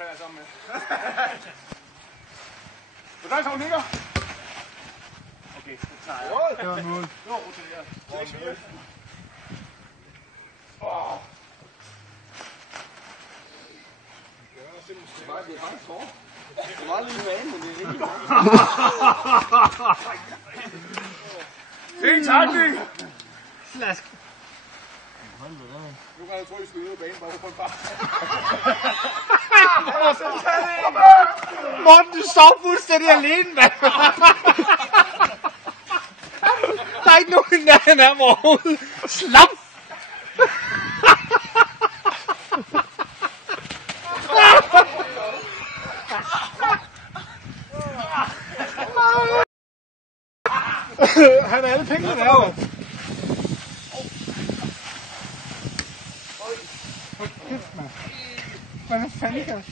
Hvad er jeg sammen med? Hvordan så hun ligger? Okay, så tager jeg. Det var mål. Det var rotereret. Det er faktisk hårdt. Det var lige vane, men det er rigtig Fin takning! Slask. Nu kan jeg tro, I skal ud af banen, bare på en far. Morten, du sov fuldstændig alene, mand. Der er ikke nogen i nærheden af mig overhovedet. Slap! Han er alle pengene der. Hold kæft, mand. Hvad fanden kan